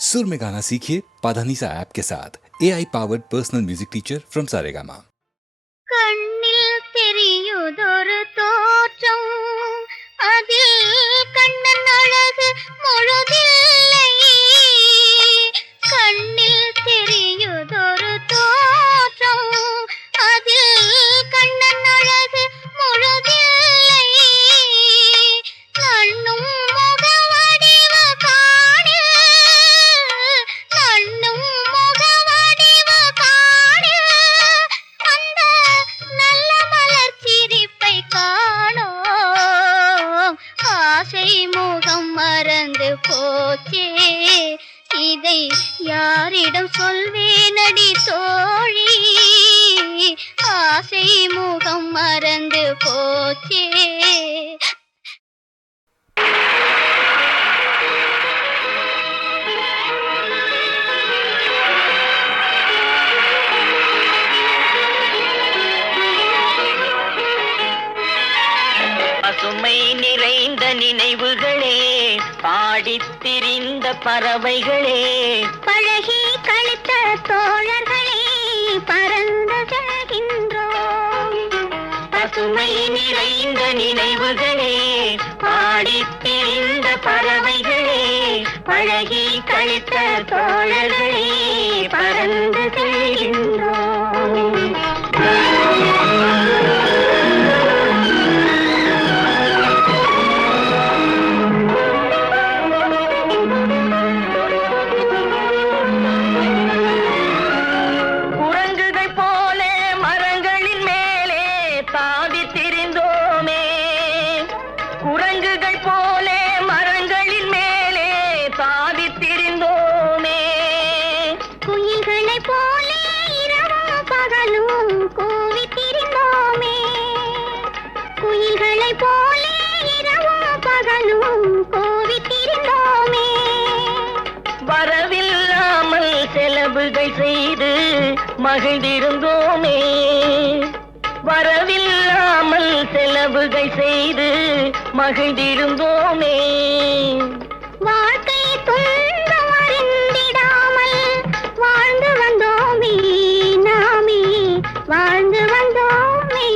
सुर में गाना सीखिए पाधानीसा ऐप के साथ AI powered personal music teacher from Saregama. கண்ணில் தெரியுதொரு தோற்றம், அதில் கண்ணன் அழகு முழுதில்லை. கண்ணில் தெரியுதொரு தோற்றம், அதில் கண்ணன் அழகு முழுதில்லை. நண்ணும் முகவடிவ காணு, நண்ணும் முகவடிவ காணு, அந்த நல்ல மலர் சிரிப்பை காணோம். ஆசை முகம் மறந்து போச்சே, இதை யாரிடம் சொல்வேனடி தோழி. ஆசை முகம் மறந்து போச்சே. பசுமை நிறைந்த நினைவுகளே, பாடித் திரிந்த பறவைகளே, பழகி கழித்த தோழர்களே, பறந்து செல்கின்றோம். பசுமை நிறைந்த நினைவுகளே, பாடித் திரிந்த பறவைகளே, பழகி கழித்த தோழர்களே, பறந்து செல்கின்றோம். வரவில்லாமல் செலவுகள் செய்து மகிழ்ந்திருந்தோமே, வரவில்லாமல் செலவுகள் செய்து மகிழ்ந்திருந்தோமே. வாழ்க்கை துன்பம் அறிந்திடாமல் வாழ்ந்து வந்தோமே, நாமே வாழ்ந்து வந்தோமே.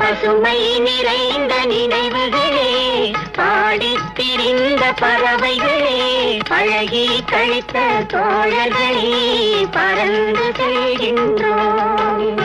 பசுமை நிறைந்த நினைவுகளே, பாடித் திரிந்த பறவைகளே, பழகி கழித்த தோழர்களே, பறந்து செல்கின்றோம்.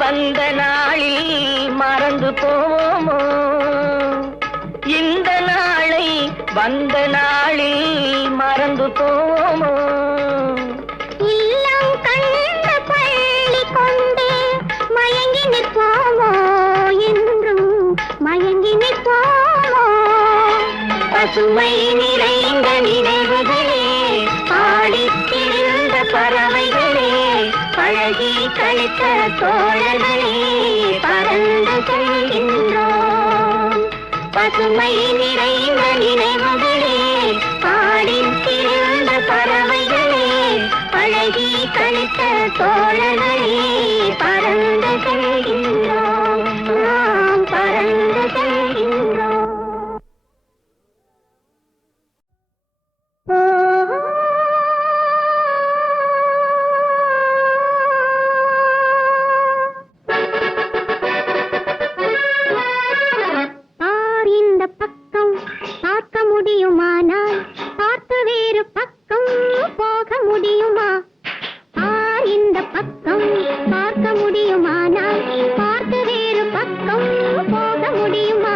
வந்த நாளில் மறந்து போவோமோ, இந்த நாளை வந்த நாளில் மறந்து போவோமோ. இல்லம் கண்ட பள்ளி கொண்டு மயங்கி நிற்போமோ, என்றும் மயங்கி நிற்போமோ. பசுமை நிறைந்த நினைவுகளே, பாடித் திரிந்த பறவைகளே, பழகி கழித்த தோழர்களே, பறந்து செல்கின்றோம். பசுமை நிறைந்த நினைவுகளே, பாடித் திரிந்த பறவைகளே, பழகி கழித்த தோழர்களே, பறந்து செல்கின்றோம். நாம் பறந்து செல்கின்றோம். முடியுமானால் பார்த்து வேறு பக்கம் போக முடியுமா? இந்த பக்கம் பார்க்க முடியுமானால் பார்த்து வேறு பக்கம் போக முடியுமா?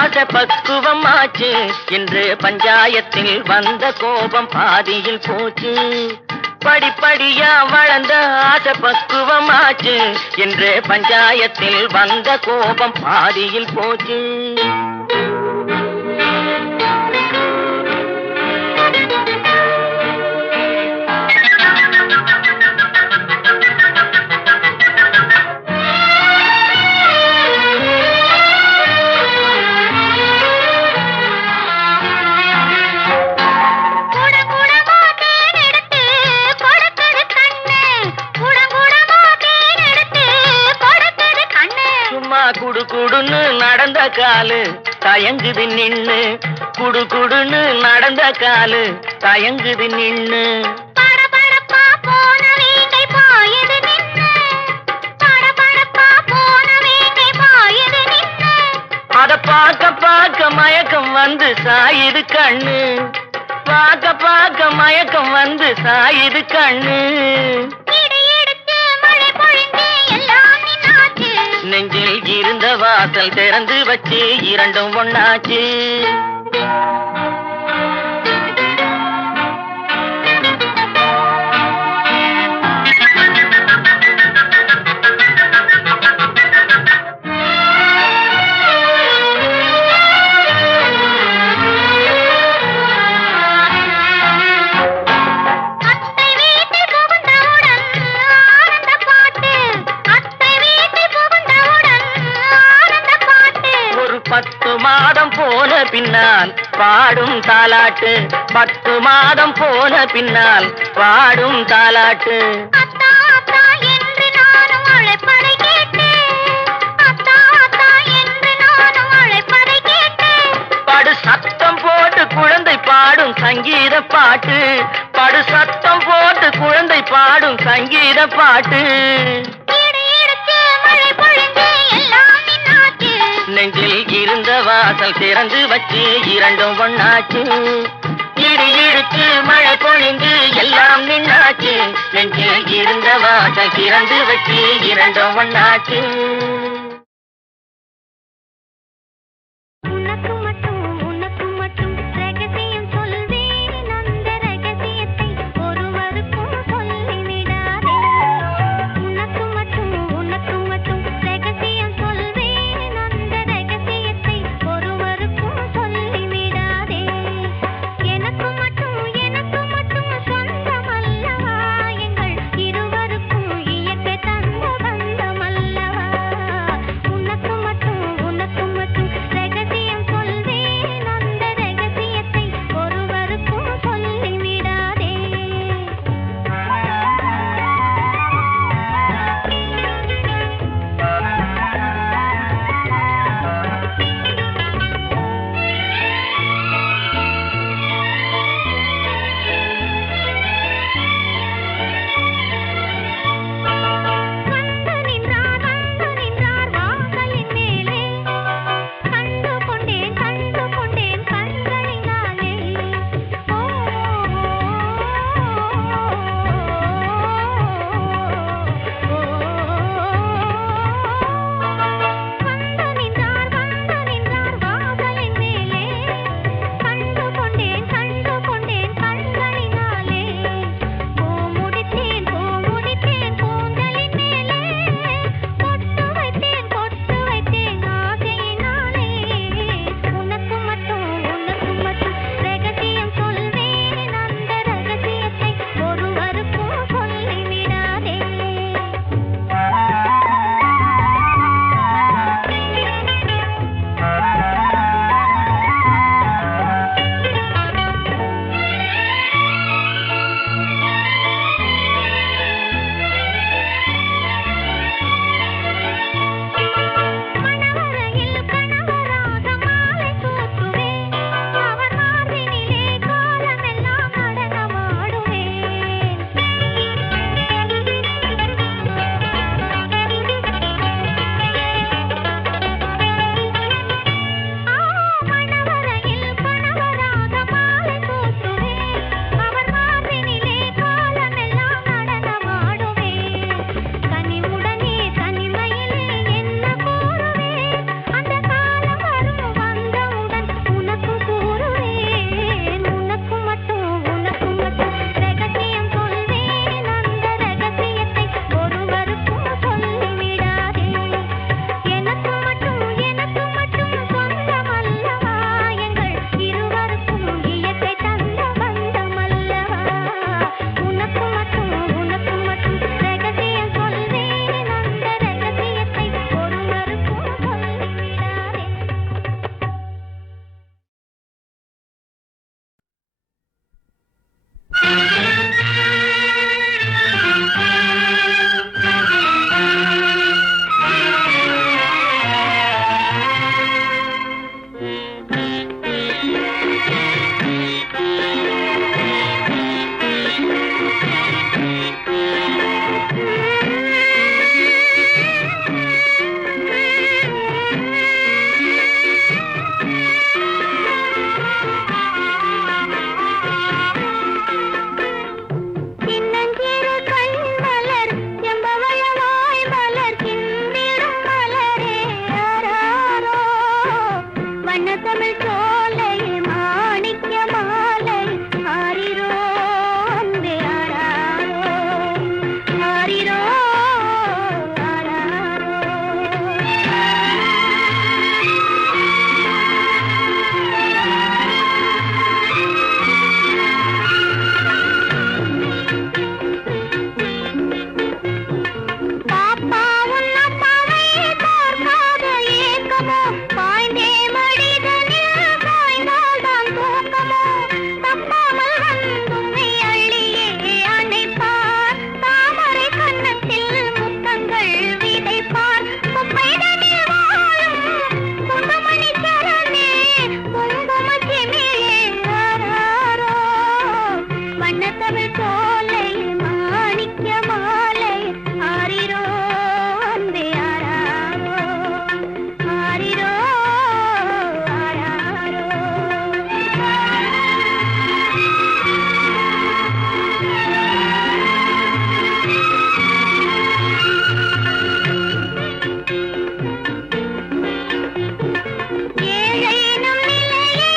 ஆசை பக்குவம் ஆச்சு. இன்று பஞ்சாயத்தில் வந்த கோபம் பாதியில் போச்சு. படிப்படியா வளர்ந்த ஆசை பக்குவம் ஆச்சு. இன்று பஞ்சாயத்தில் வந்த கோபம் பாதியில் போச்சு. குடுன்னு நடந்த காலு தயங்குது நின்னு. குடுன்னு நடந்த காலு தயங்குது நின்னு. அத பார்க்க பார்க்க மயக்கம் வந்து சாயுது கண்ணு. பார்க்க பார்க்க மயக்கம் வந்து சாயுது கண்ணு. நெஞ்சில் இருந்த வாசல் திறந்து வச்சு இரண்டும் ஒண்ணாச்சு. பின்னால் பாடும் தாலாட்டு. 10 மாதம் போன பின்னால் பாடும் தாலாட்டு. படு சத்தம் போட்டு குழந்தை பாடும் சங்கீத பாட்டு. படு சத்தம் போட்டு குழந்தை பாடும் சங்கீத பாட்டு. நெஞ்சில் இருந்த வாசல் திறந்து வச்சு இரண்டும் ஒண்ணாச்சு. இடி இடிச்சு மழை பொழிந்து எல்லாம் நின்னாச்சு. நெஞ்சில் இருந்த வாசல் திறந்து வச்சு இரண்டும் ஒண்ணாச்சு. வண்ணத்தமிழ் சோலை மாணிக்க மாலை ஆரிரோ அன்பே ஆராரோ ஆரிரோ ஆராரோ. பாப்பா உன் அம்மாவை பார்க்காத ஏக்கமோ பாய்ந்தே மடிதனில் பாய்ந்தால்தான் தூக்கமோ தப்பாமல் வந்தும்மை அள்ளியே அணைப்பார் தாமரை கன்னத்தில் முத்தங்கள் விதைப்பார் குப்பைதனில் வாழும் குண்டுமணி சரணே குங்குமச்சிமிழே ஆராரோ வண்ணத்தமிழ் சோலை மாணிக்க மாலை ஆரிரோ அன்பே ஆராரோ ஆரிரோ ஆராரோ. ஏழை நம் நிலையை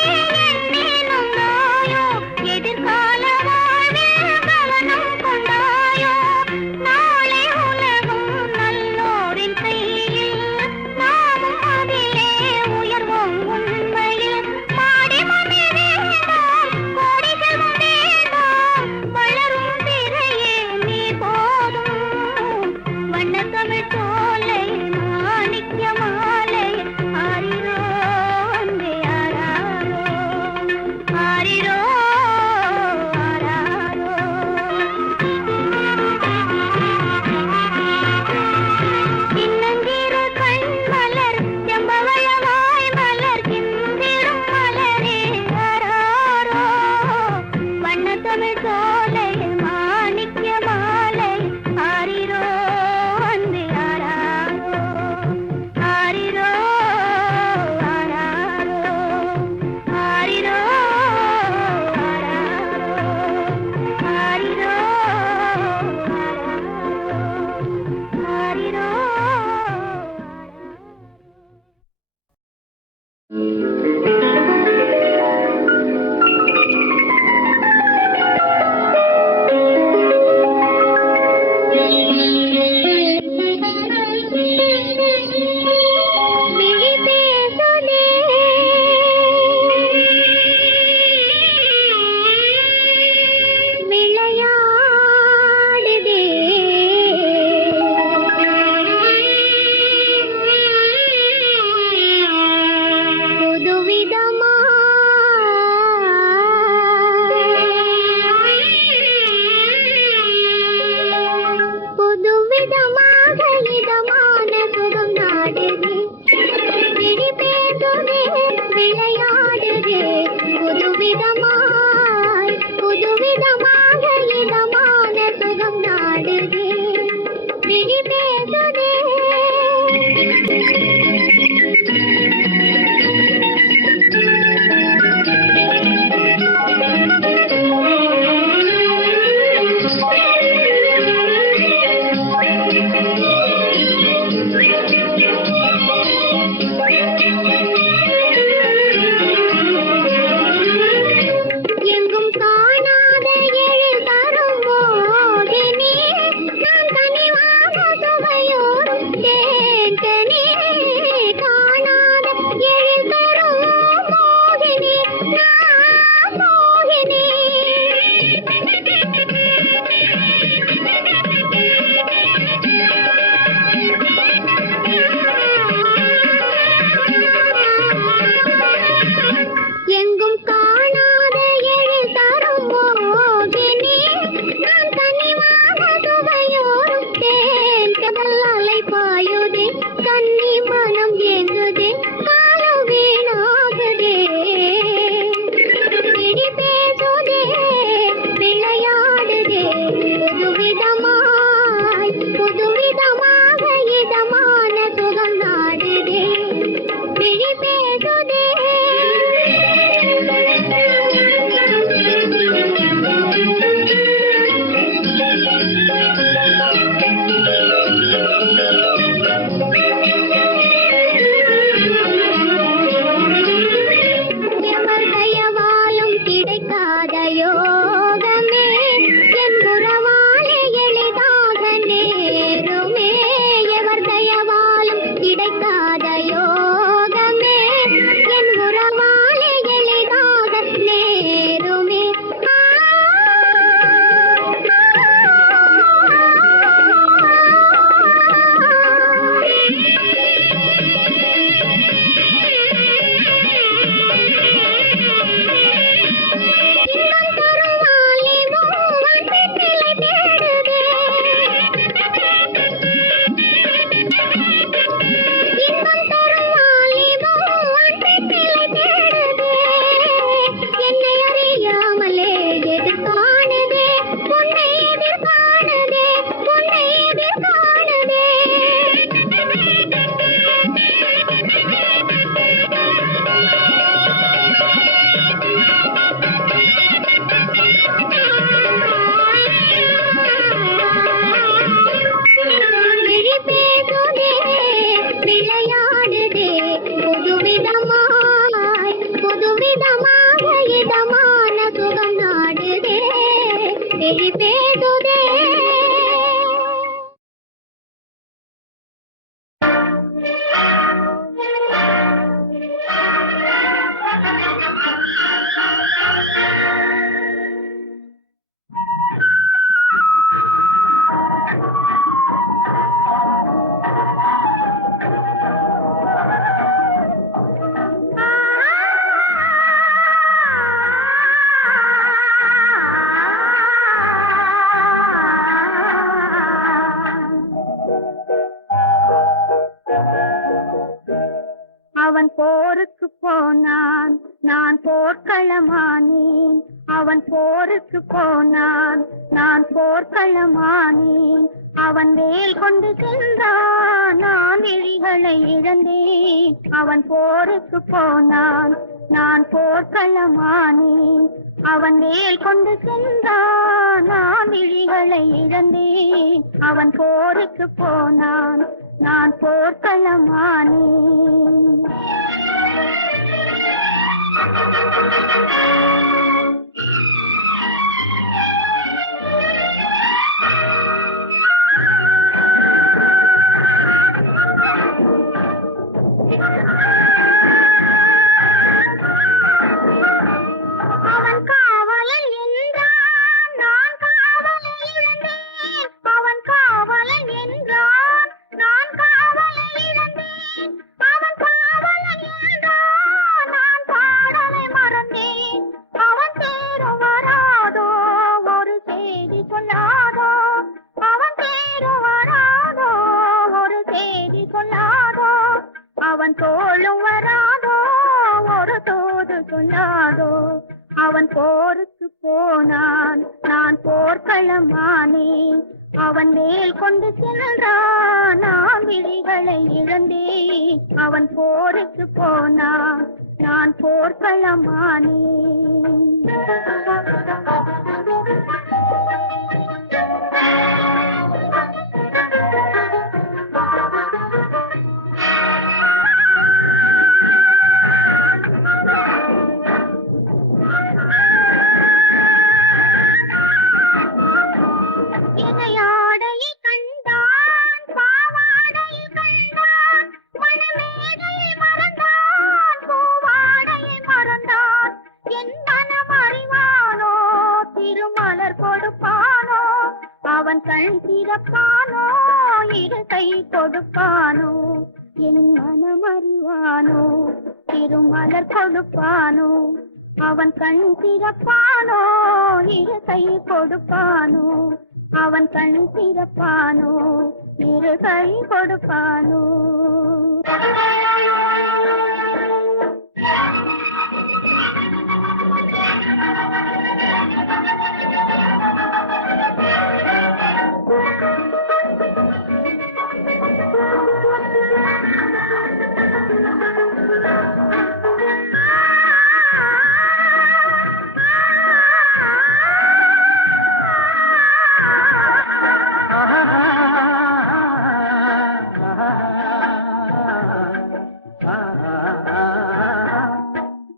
எண்ணேனும் நாயோ எதிர்கால வாழ்வில் கவனம் கொண்டாயோ நாளை உலகம் நல்லோரின் கையில் நாமும் அதிலே உயர்வோம் உண்மையில் மாடி மணி வேண்டாம் கோடி செல்வம் வேண்டாம் வளரும் திரையே நீ போதும் வண்ணத்தமிழ் சோலை மாணிக்க மாலை ஆரிரோ அன்பே ஆராரோ ஆரிரோ ஆராரோ. சின்னஞ்சிறு கண் மலர் செம்பவளவாய் மலர் சிந்திடும் மலரே ஆராரோ வண்ணத்தமிழ் சோலை மாணிக்க மாலை ஆரிரோ அன்பே ஆராரோ ஆரிரோ ஆராரோ ஆரிரோ ஆராரோ ஆரிரோ ஆரிரோ விழி பேசுதே விளையாடுதே புதுவிதமா புதுவிதமாக இதமான சுகம் நாடுதே விழி பேசுதே விளையாடுதே புதுவிதமாய் புதுவிதமாக இதமான சுகம் நாடுதே விழி பேசுதே. நான் போர்க்களமானேன், அவன் போருக்கு போனான். நான் போர்க்களமானேன், அவன் வேல் கொண்டு சென்றான். நான் விழிகளை இழந்தேன், அவன் போருக்கு போனான். நான் போர்க்களமானேன், அவன் வேல் கொண்டு சென்றான். நான் விழிகளை இழந்தேன், அவன் போருக்கு போனான். நான் போர்க்களமானேன். அவன் காவலன் என்றான், நான் காவலை இழந்தேன். அவன் காவலன் என்றான், நான் காவலை இழந்தேன். அவன் காவலன் என்றான், நான் பாடலை மறந்தேன். அவன் தேரும் வராதோ, ஒரு செய்தி சொல்லாதோ. அவன் தேரும் வராதோ, ஒரு செய்தி சொல்லாதோ. அவன் தோளும் வராதோ, ஒரு தூது சொல்லாதோ. அவன் போருக்கு போனான், நான் போர்க்களமானேன். அவன் வேல் கொண்டு சென்றான், நான் விழிகளை இழந்தேன். அவன் போருக்கு போனான், நான் போர்க்களமானேன். இணையாடையை கண்டான், பாவாடையை கண்டான். மணமேடையை மறந்தான், பூவாடையை மறந்தான். என் மனம் அறிவானோ, திருமலர் கொடுப்பானோ. அவன் கண் திறப்பானோ, இரு கை கொடுப்பானோ. என் மனம் அறிவானோ, திருமலர் கொடுப்பானோ. அவன் கண் திறப்பானோ, இரு கை கொடுப்பானோ. அவன் கண் திறப்பானோ, இரு கை கொடுப்பானோ.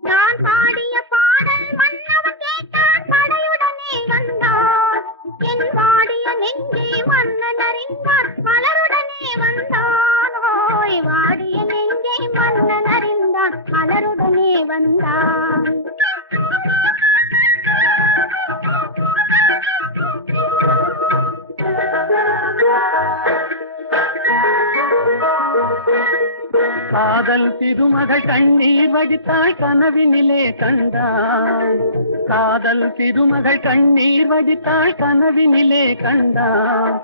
நான் பாடிய பாடல் மன்னவன் கேட்டான், படையுடனே வந்தான். என் வாடிய நெஞ்சை மன்னன் அறிந்தான், மலருடனே வந்தான். ஓய், வாடிய நெஞ்சை மன்னன் அறிந்தான், மலருடனே வந்தான். காதல் திருமகள் கண்ணீர் வடித்தாள், கனவினிலே கண்டான். காதல் திருமகள் கண்ணீர் வடித்தாள், கனவினிலே கண்டான்.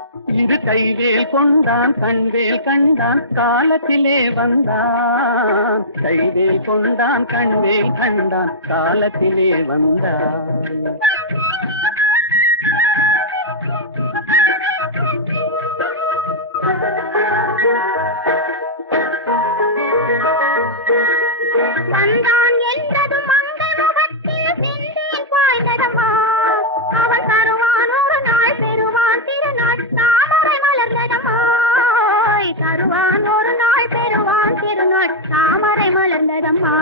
இரு கைவேல் கொண்டான், கண்வேல் கண்டான், காலத்திலே வந்தான். கைவேல் கொண்டான், கண்வேல் கண்டான், காலத்திலே வந்தான். வந்தான் என்றதும் மங்கள் முகத்தில் செந்தேன் பாய்ந்ததம்மா. அவன் தருவான் ஒரு நாள், பெறுவான் திருநாள், தாமரை மலர்ந்ததம்மா. தருவான் ஒரு நாள், பெறுவான் திருநாள், தாமரை மலர்ந்ததம்மா.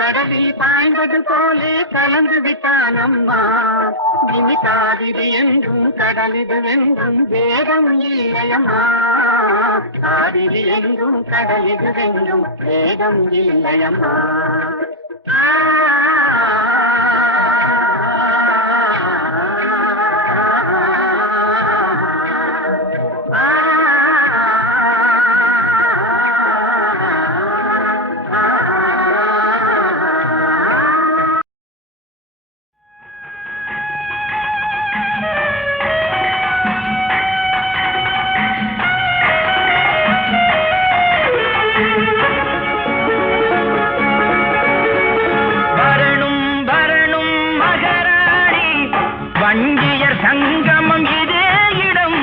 கடலில் பாய்ந்தது போலே கலந்து விட்டான் அம்மா. இனி காவிரி என்றும் கடலிது என்றும் வேதம் இல்லையம்மா. காவிரி என்றும் கடலிது என்றும் வேதம் இல்லையம்மா. சங்கமம் இதே இடம்.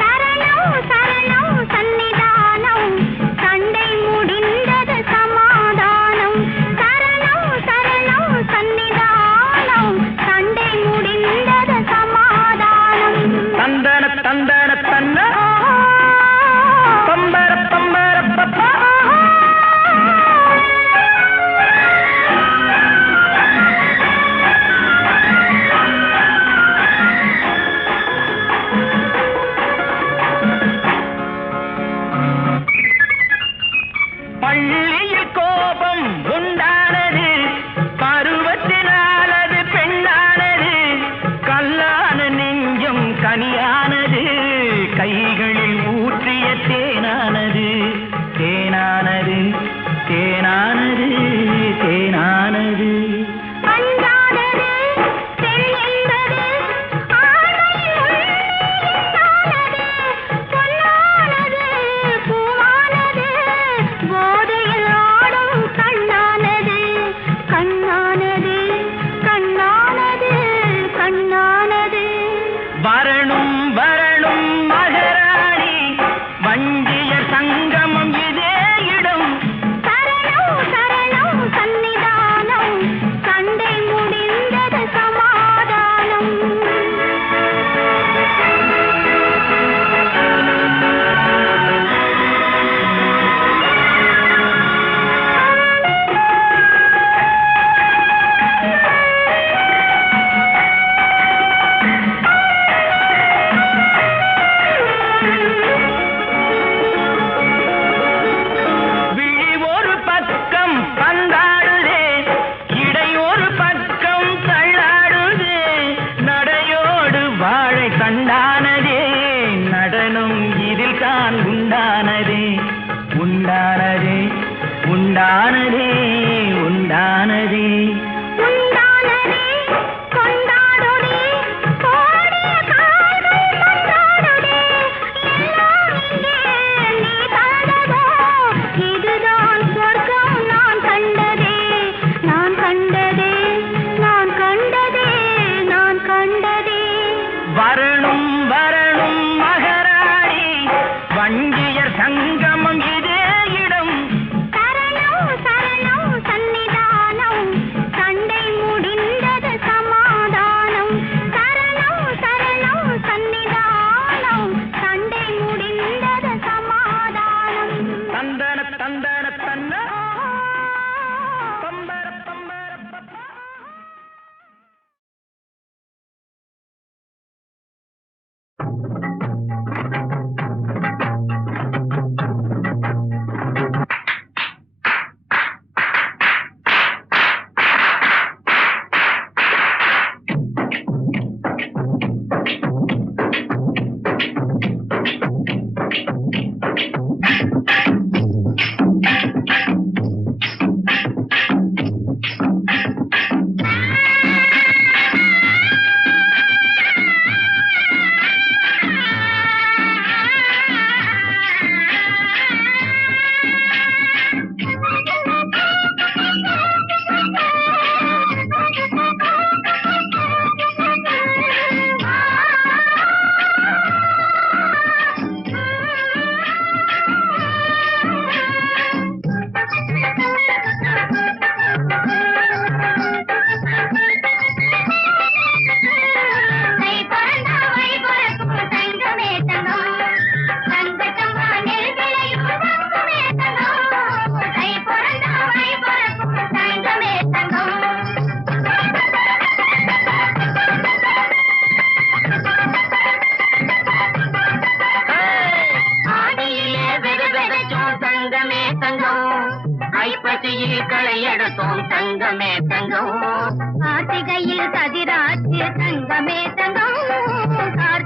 சரணம் சரணம் சன்னிதானம் சண்டை முடிந்தது சமாதானம். சரணம் சரணம் சன்னிதானம் சண்டை முடிந்தது சமாதானம். தந்தன தந்தன தன்ன பம்பர பம்பர பப்பா. பள்ளியில் கோபம் உண்டானது, பருவத்தினால் அது பெண்ணானது. கல்லான நெஞ்சம் கனியானது, கைகளில் ஊற்றிய தேனானது. தேனானது தேனானது தேனானது. அஞ்சாதது பெண் என்பது ஆண்மையின் உண்மையானது. பொன்னானது பூவானது போதையில் ஆடும் கண்ணானது. கண்ணானது கண்ணானது கண்ணானது. வரணும் வரணும் மகராணி, வஞ்சிய சங்கமம் இதே இடம். சரணம் சரணம் சன்னிதானம் சண்டை முடிந்தது சமாதானம். விழி ஒரு பக்கம் பந்தாடுதே, இடை ஒரு பக்கம் தள்ளாடுதே. நடையோடு வாழை கண்டானதே, நடனம் இதில் தான் உண்டானதே. உண்டானதே உண்டானதே உண்டானதே. உண்டானதே கொண்டாடுதே கோடிய கால்கள் கொண்டாடுதே. எல்லாம் இங்கே நீ தந்ததோ, இதுதான் சொர்க்கம் நான் கண்டதே. நான் கண்டதே நான் கண்டதே நான் கண்டதே. வரணும் வரணும் மகராணி, வஞ்சியர் சங்கமம் இதே இடம். சரணம் சரணம் சன்னிதானம் சண்டை முடிந்தது சமாதானம். சரணம் சரணம் சன்னிதானம் சண்டை முடிந்தது சமாதானம். தந்தன தந்தன தன்ன பம்பர பம்பர பப்பா. கை ஐப்பசியில் களை எடுத்தோம் தங்கமே தங்கம். கார்த்திகையில் கதிராச்சு தங்கமே தங்கம்.